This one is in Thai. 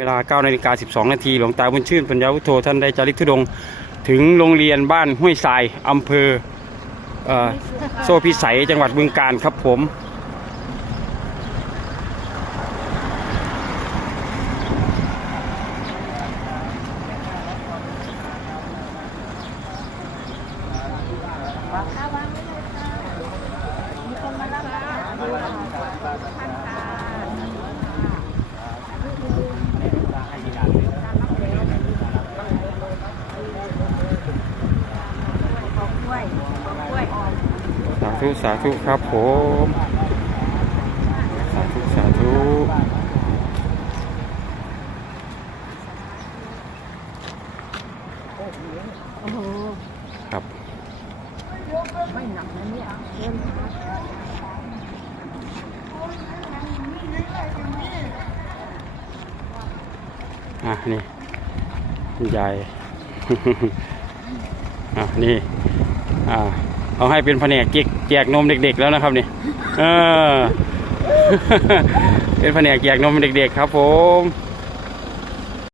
เวลา9นาฬิกา12 นาทีหลวงตาบุญชื่นปัญญาวุฒโธท่านได้จาริกธุดง ถึงโรงเรียนบ้านห้วยทรายอำเภออโซ่พิสัยจังหวัดบึงการครับผม สาธุสาธุครับผม สาธุสาธุโอ้โหครับไม่หนักนะเนี่ยเดินอะนี่คุณยายอะนี่ อ่าเอาให้เป็นแผนกแจกแจกนมเด็กๆแล้วนะครับนี่เออเป็นแผนกแจกนมเด็กๆครับผม